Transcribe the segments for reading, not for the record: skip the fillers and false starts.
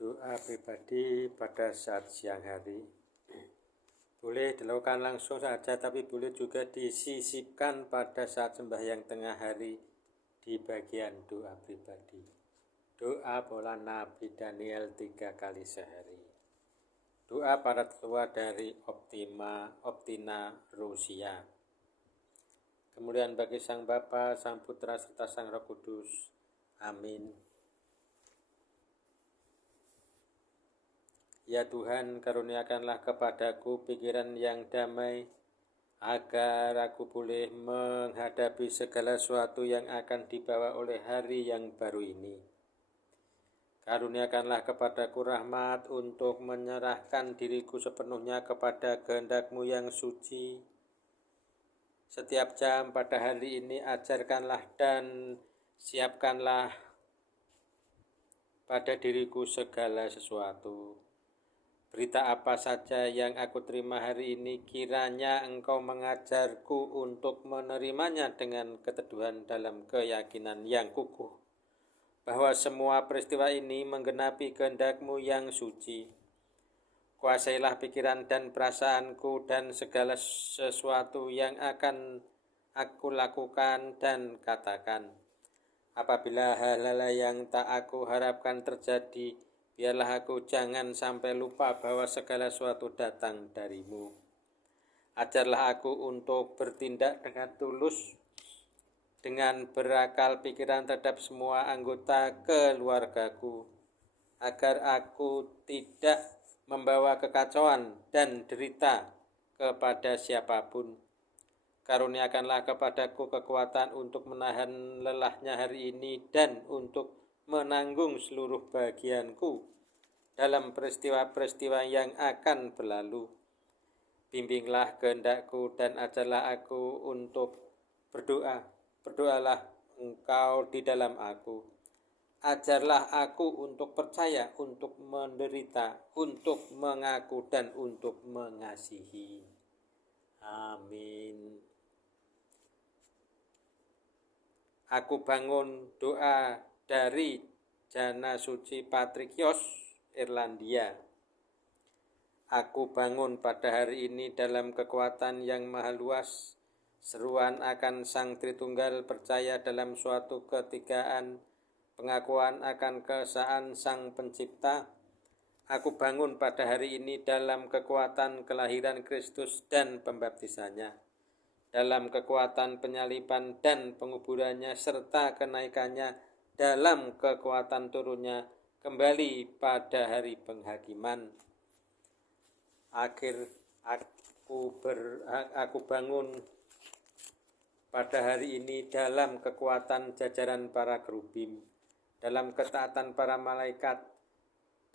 Doa pribadi pada saat siang hari boleh dilakukan langsung saja, tapi boleh juga disisipkan pada saat sembahyang tengah hari di bagian doa pribadi. Doa pola Nabi Daniel 3 kali sehari. Doa para tua dari Optina Rusia. Kemudian bagi Sang Bapa, Sang Putra, serta Sang Roh Kudus. Amin. Ya Tuhan, karuniakanlah kepadaku pikiran yang damai, agar aku boleh menghadapi segala sesuatu yang akan dibawa oleh hari yang baru ini. Karuniakanlah kepadaku rahmat untuk menyerahkan diriku sepenuhnya kepada kehendak-Mu yang suci. Setiap jam pada hari ini ajarkanlah dan siapkanlah pada diriku segala sesuatu. Berita apa saja yang aku terima hari ini, kiranya Engkau mengajarku untuk menerimanya dengan keteduhan dalam keyakinan yang kukuh, bahwa semua peristiwa ini menggenapi kehendak-Mu yang suci. Kuasailah pikiran dan perasaanku dan segala sesuatu yang akan aku lakukan dan katakan. Apabila hal-hal yang tak aku harapkan terjadi, biarlah aku jangan sampai lupa bahwa segala sesuatu datang dari-Mu. Ajarlah aku untuk bertindak dengan tulus, dengan berakal pikiran terhadap semua anggota keluargaku, agar aku tidak membawa kekacauan dan derita kepada siapapun. Karuniakanlah kepadaku kekuatan untuk menahan lelahnya hari ini dan untuk menanggung seluruh bagianku dalam peristiwa-peristiwa yang akan berlalu. Bimbinglah kehendakku dan ajarlah aku untuk berdoa. Berdoalah Engkau di dalam aku. Ajarlah aku untuk percaya, untuk menderita, untuk mengaku, dan untuk mengasihi. Amin. Aku bangun doa dari Jana Suci Patrikios, Irlandia. Aku bangun pada hari ini dalam kekuatan yang maha luas, seruan akan Sang Tritunggal, percaya dalam suatu ketigaan, pengakuan akan keesaan Sang Pencipta. Aku bangun pada hari ini dalam kekuatan kelahiran Kristus dan pembaptisannya, dalam kekuatan penyaliban dan penguburannya serta kenaikannya, dalam kekuatan turunnya kembali pada hari penghakiman. Aku bangun pada hari ini dalam kekuatan jajaran para kerubim, dalam ketaatan para malaikat,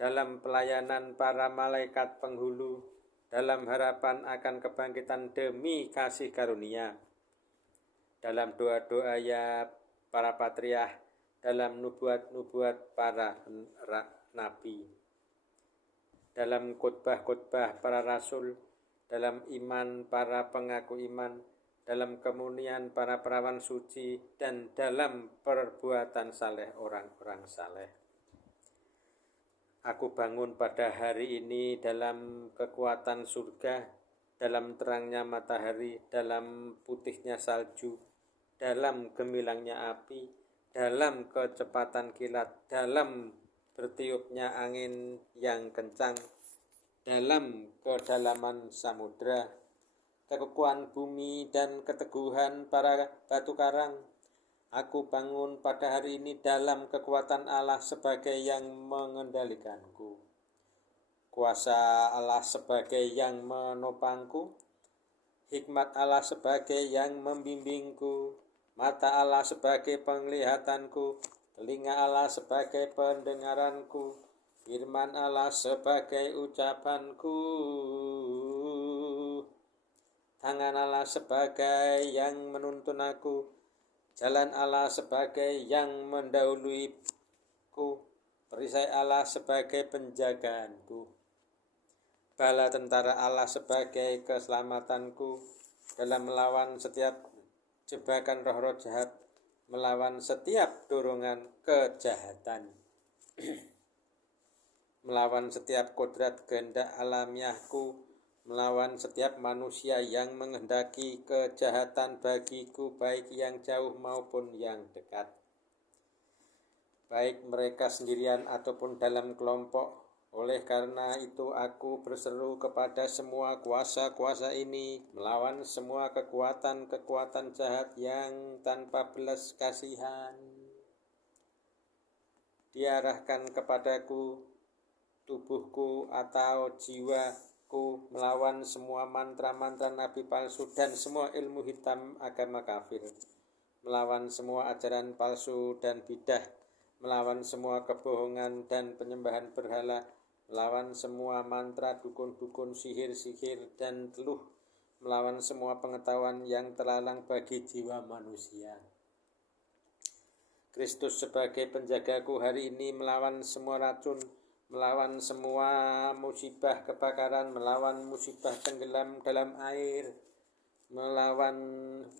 dalam pelayanan para malaikat penghulu, dalam harapan akan kebangkitan demi kasih karunia, dalam doa-doa ya para patriarh, dalam nubuat-nubuat para nabi, dalam khotbah-khotbah para rasul, dalam iman para pengaku iman, dalam kemunian para perawan suci, dan dalam perbuatan saleh orang-orang saleh. Aku bangun pada hari ini dalam kekuatan surga, dalam terangnya matahari, dalam putihnya salju, dalam gemilangnya api, dalam kecepatan kilat, dalam bertiupnya angin yang kencang, dalam kedalaman samudra, kekuatan bumi dan keteguhan para batu karang. Aku bangun pada hari ini dalam kekuatan Allah sebagai yang mengendalikanku, kuasa Allah sebagai yang menopangku, hikmat Allah sebagai yang membimbingku, mata Allah sebagai penglihatanku, telinga Allah sebagai pendengaranku, firman Allah sebagai ucapanku, tangan Allah sebagai yang menuntun aku, jalan Allah sebagai yang mendahuluiku, perisai Allah sebagai penjagaanku, bala tentara Allah sebagai keselamatanku, dalam melawan setiap jebakan roh-roh jahat, melawan setiap dorongan kejahatan. melawan setiap kodrat kehendak alamiahku, melawan setiap manusia yang menghendaki kejahatan bagiku, baik yang jauh maupun yang dekat, baik mereka sendirian ataupun dalam kelompok. Oleh karena itu aku berseru kepada semua kuasa-kuasa ini, melawan semua kekuatan-kekuatan jahat yang tanpa belas kasihan diarahkan kepadaku, tubuhku atau jiwaku, melawan semua mantra-mantra nabi palsu dan semua ilmu hitam agama kafir, melawan semua ajaran palsu dan bidah, melawan semua kebohongan dan penyembahan berhala, melawan semua mantra dukun-dukun, sihir-sihir dan teluh, melawan semua pengetahuan yang terlarang bagi jiwa manusia. Kristus sebagai penjagaku hari ini melawan semua racun, melawan semua musibah kebakaran, melawan musibah tenggelam dalam air, melawan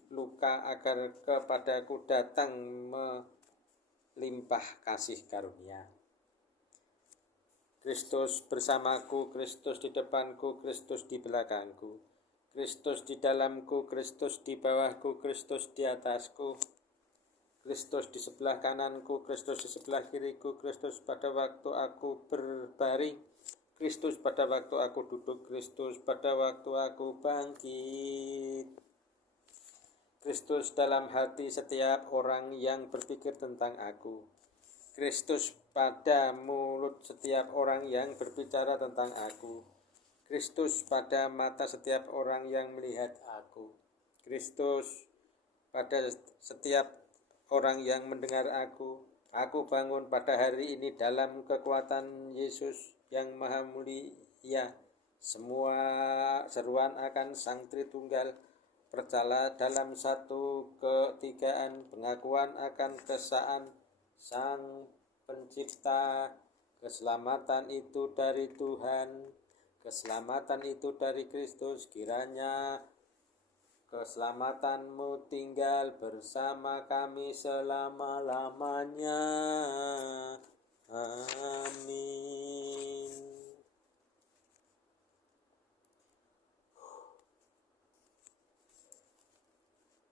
luka agar kepadaku datang melimpah kasih karunia. Kristus bersamaku, Kristus di depanku, Kristus di belakangku, Kristus di dalamku, Kristus di bawahku, Kristus di atasku, Kristus di sebelah kananku, Kristus di sebelah kiriku, Kristus pada waktu aku berbaring, Kristus pada waktu aku duduk, Kristus pada waktu aku bangkit. Kristus dalam hati setiap orang yang berpikir tentang aku, Kristus pada mulut setiap orang yang berbicara tentang aku, Kristus pada mata setiap orang yang melihat aku, Kristus pada setiap orang yang mendengar aku. Aku bangun pada hari ini dalam kekuatan Yesus yang Maha Mulia. Semua seruan akan Sang Tritunggal, percaya dalam satu ketigaan, pengakuan akan kesaan Sang Pencipta. Keselamatan itu dari Tuhan, keselamatan itu dari Kristus. Kiranya keselamatanmu tinggal bersama kami selama-lamanya. Amin.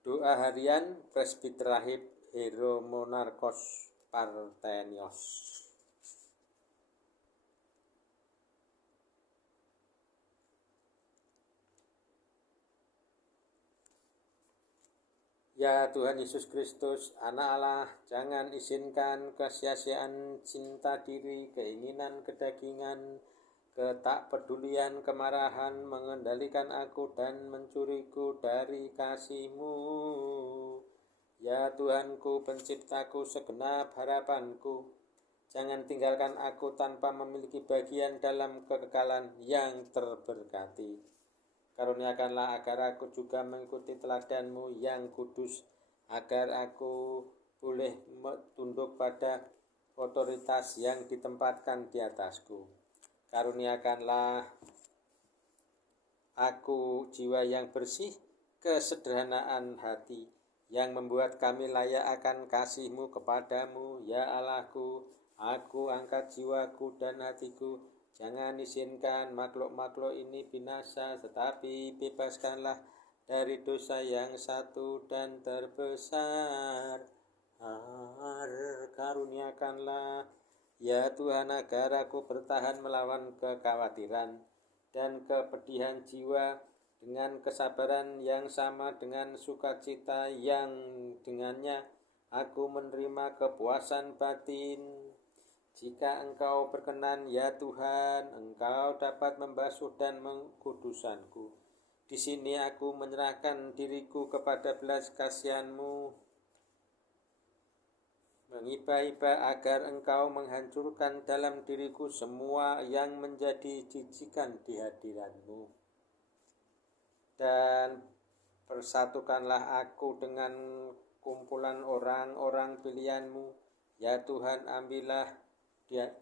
Doa harian Presbiter Rahib Hieromonarchos Partenios. Ya Tuhan Yesus Kristus, Anak Allah, jangan izinkan kesia-siaan cinta diri, keinginan kedagingan, ketakpedulian, kemarahan mengendalikan aku dan mencuriku dari kasih-Mu. Ya Tuhanku, Penciptaku, segenap harapanku, jangan tinggalkan aku tanpa memiliki bagian dalam kekekalan yang terberkati. Karuniakanlah agar aku juga mengikuti teladan-Mu yang kudus, agar aku boleh tunduk pada otoritas yang ditempatkan di atasku. Karuniakanlah aku jiwa yang bersih, kesederhanaan hati, yang membuat kami layak akan kasih-Mu kepadamu. Ya Allahku, aku angkat jiwaku dan hatiku. Jangan izinkan makhluk-makhluk ini binasa, tetapi bebaskanlah dari dosa yang satu dan terbesar. Karuniakanlah, ya Tuhan, agar aku bertahan melawan kekhawatiran dan kepedihan jiwa dengan kesabaran yang sama dengan sukacita yang dengannya aku menerima kepuasan batin. Jika Engkau berkenan, ya Tuhan, Engkau dapat membasuh dan mengkudusanku. Di sini aku menyerahkan diriku kepada belas kasihan-Mu, mengiba-iba agar Engkau menghancurkan dalam diriku semua yang menjadi jijikan di hadirat-Mu. Dan persatukanlah aku dengan kumpulan orang-orang pilihan-Mu. Ya Tuhan, ambillah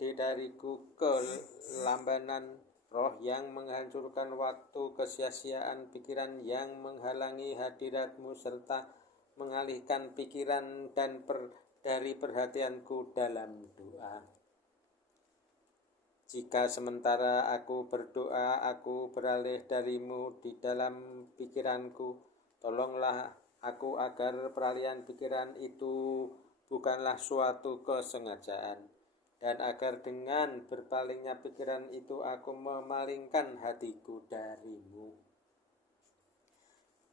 dariku kelambanan roh yang menghancurkan waktu, kesia-siaan pikiran yang menghalangi hadirat-Mu, serta mengalihkan pikiran dan dari perhatianku dalam doa. Jika sementara aku berdoa, aku beralih darimu di dalam pikiranku, tolonglah aku agar peralihan pikiran itu bukanlah suatu kesengajaan, dan agar dengan berpalingnya pikiran itu aku memalingkan hatiku darimu.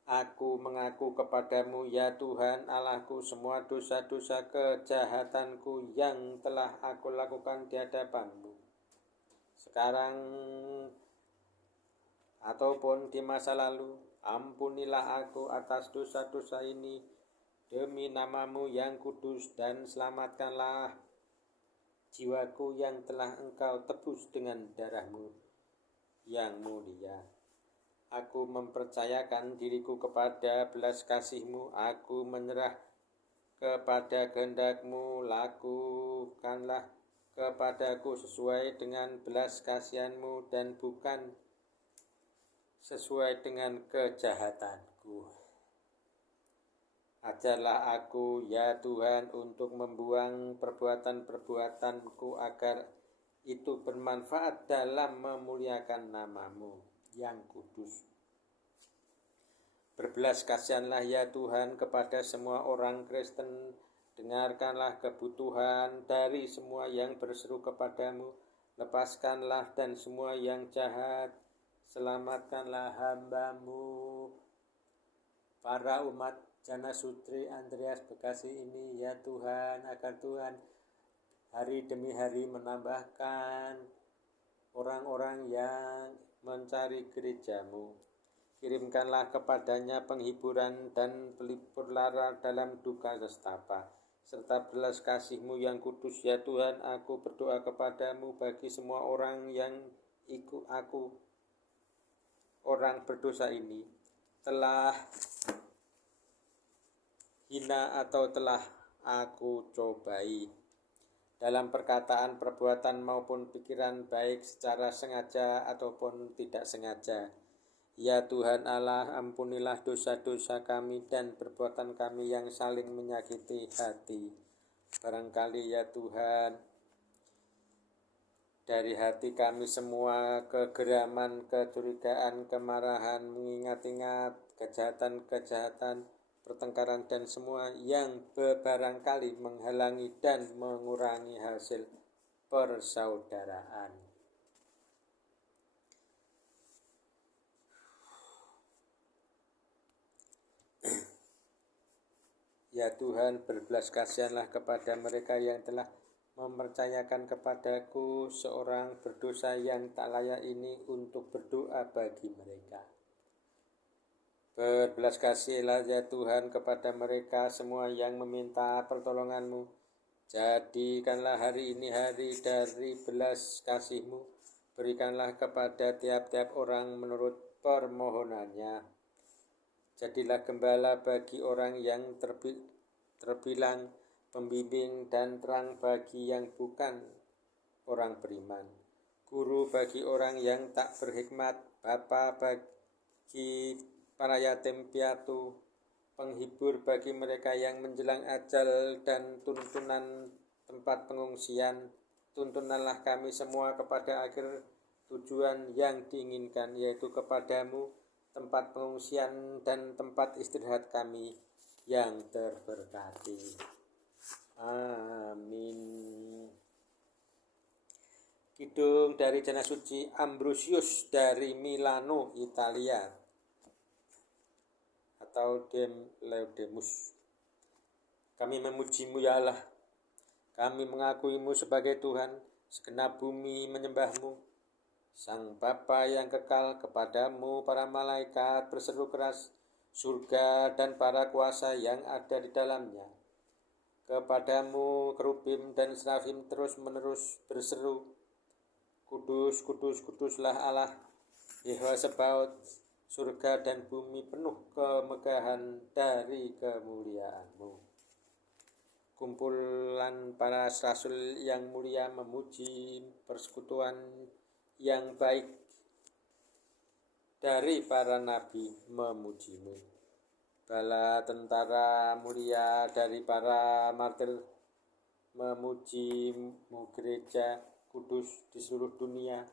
Aku mengaku kepadamu, ya Tuhan Allahku, semua dosa-dosa kejahatanku yang telah aku lakukan di hadapanmu, sekarang ataupun di masa lalu. Ampunilah aku atas dosa-dosa ini demi namamu yang kudus, dan selamatkanlah jiwaku yang telah engkau tebus dengan darahmu yang mulia. Aku mempercayakan diriku kepada belas kasih-Mu, aku menyerah kepada kehendak-Mu, lakukanlah kepadaku sesuai dengan belas kasihan-Mu dan bukan sesuai dengan kejahatanku. Ajarlah aku, ya Tuhan, untuk membuang perbuatan-perbuatanku agar itu bermanfaat dalam memuliakan nama-Mu yang kudus. Berbelas kasihanlah ya Tuhan kepada semua orang Kristen. Dengarkanlah kebutuhan dari semua yang berseru kepadamu. Lepaskanlah dan semua yang jahat. Selamatkanlah hamba-Mu, para umat Jana Sutri Andreas Bekasi ini, ya Tuhan, agar Tuhan hari demi hari menambahkan orang-orang yang mencari gereja-Mu. Kirimkanlah kepadanya penghiburan dan pelipur lara dalam duka nestapa, serta belas kasih-Mu yang kudus, ya Tuhan. Aku berdoa kepadamu bagi semua orang yang orang berdosa ini telah hina atau telah aku cobai dalam perkataan, perbuatan maupun pikiran, baik secara sengaja ataupun tidak sengaja. Ya Tuhan Allah, ampunilah dosa-dosa kami dan perbuatan kami yang saling menyakiti hati. Barangkali ya Tuhan, dari hati kami semua kegeraman, kecurigaan, kemarahan, mengingat-ingat kejahatan-kejahatan, pertengkaran dan semua yang barangkali menghalangi dan mengurangi hasil persaudaraan. Ya Tuhan, berbelas kasihanlah kepada mereka yang telah mempercayakan kepadaku seorang berdosa yang tak layak ini untuk berdoa bagi mereka. Berbelas kasihilah ya Tuhan kepada mereka semua yang meminta pertolongan-Mu. Jadikanlah hari ini hari dari belas kasih-Mu. Berikanlah kepada tiap-tiap orang menurut permohonannya. Jadilah gembala bagi orang yang terbilang, pembimbing dan terang bagi yang bukan orang beriman, guru bagi orang yang tak berhikmat, bapa bagi para yatim piatu, penghibur bagi mereka yang menjelang ajal, dan tuntunan tempat pengungsian. Tuntunanlah kami semua kepada akhir tujuan yang diinginkan, yaitu kepadamu, tempat pengungsian dan tempat istirahat kami yang terberkati. Amin. Kidung dari Jana Suci Ambrosius dari Milano, Italia, atau Dem Laudemus. Kami memuji-Mu ya Allah, kami mengakui-Mu sebagai Tuhan, segenap bumi menyembah-Mu. Sang Bapa yang kekal, kepadamu para malaikat berseru keras, surga dan para kuasa yang ada di dalamnya. Kepadamu kerubim dan serafim terus-menerus berseru, kudus, kudus, kuduslah Allah, Yehova Sebaot. Surga dan bumi penuh kemegahan dari kemuliaan-Mu. Kumpulan para rasul yang mulia memuji, persekutuan yang baik dari para nabi memuji-Mu. Bala tentara mulia dari para martir memuji-Mu. Gereja Kudus di seluruh dunia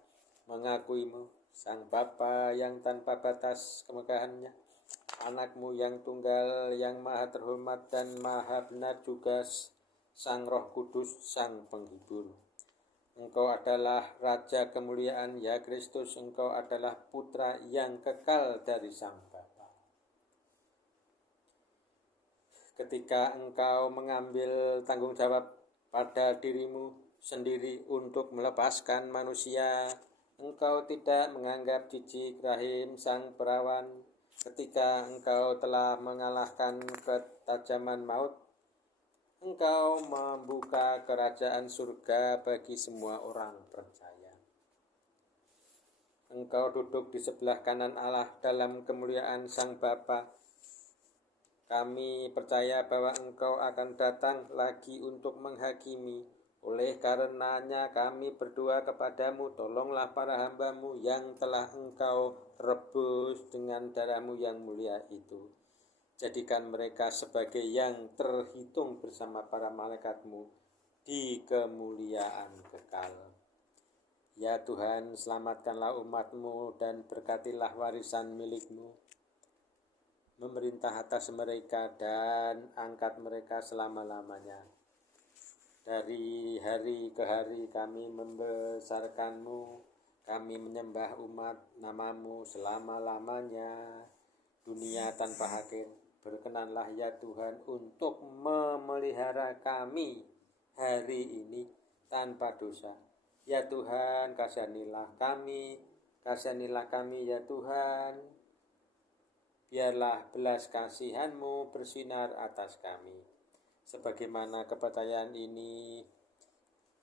mengakuimu, Sang Bapa yang tanpa batas kemekahannya, anakmu yang tunggal, yang maha terhormat dan maha benar juga, Sang Roh Kudus, Sang Penghibur. Engkau adalah Raja kemuliaan, ya Kristus, Engkau adalah Putra yang kekal dari Sang Bapa. Ketika Engkau mengambil tanggung jawab pada dirimu sendiri untuk melepaskan manusia, Engkau tidak menganggap jijik rahim Sang Perawan. Ketika Engkau telah mengalahkan ketajaman maut, Engkau membuka kerajaan surga bagi semua orang percaya. Engkau duduk di sebelah kanan Allah dalam kemuliaan Sang Bapa. Kami percaya bahwa Engkau akan datang lagi untuk menghakimi. Oleh karenanya kami berdoa kepadamu, tolonglah para hamba-Mu yang telah Engkau rebus dengan darah-Mu yang mulia itu. Jadikan mereka sebagai yang terhitung bersama para malaikat-Mu di kemuliaan kekal. Ya Tuhan, selamatkanlah umat-Mu dan berkatilah warisan milik-Mu. Memerintah atas mereka dan angkat mereka selama-lamanya. Dari hari ke hari kami membesarkan-Mu, kami menyembah umat nama-Mu selama-lamanya. Dunia tanpa akhir, berkenanlah ya Tuhan untuk memelihara kami hari ini tanpa dosa. Ya Tuhan, kasihanilah kami ya Tuhan. Biarlah belas kasihan-Mu bersinar atas kami, sebagaimana kepercayaan ini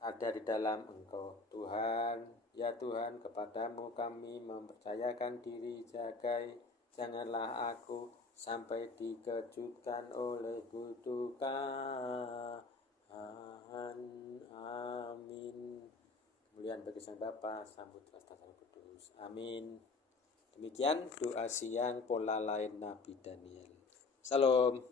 ada di dalam Engkau. Tuhan, ya Tuhan, kepadamu kami mempercayakan diri, jagai, janganlah aku sampai dikejutkan oleh kutukan. Amin. Kemuliaan bagi Sang Bapa, Sang Putra, Sang Roh Kudus. Amin. Demikian doa siang pola lain Nabi Daniel. Salam.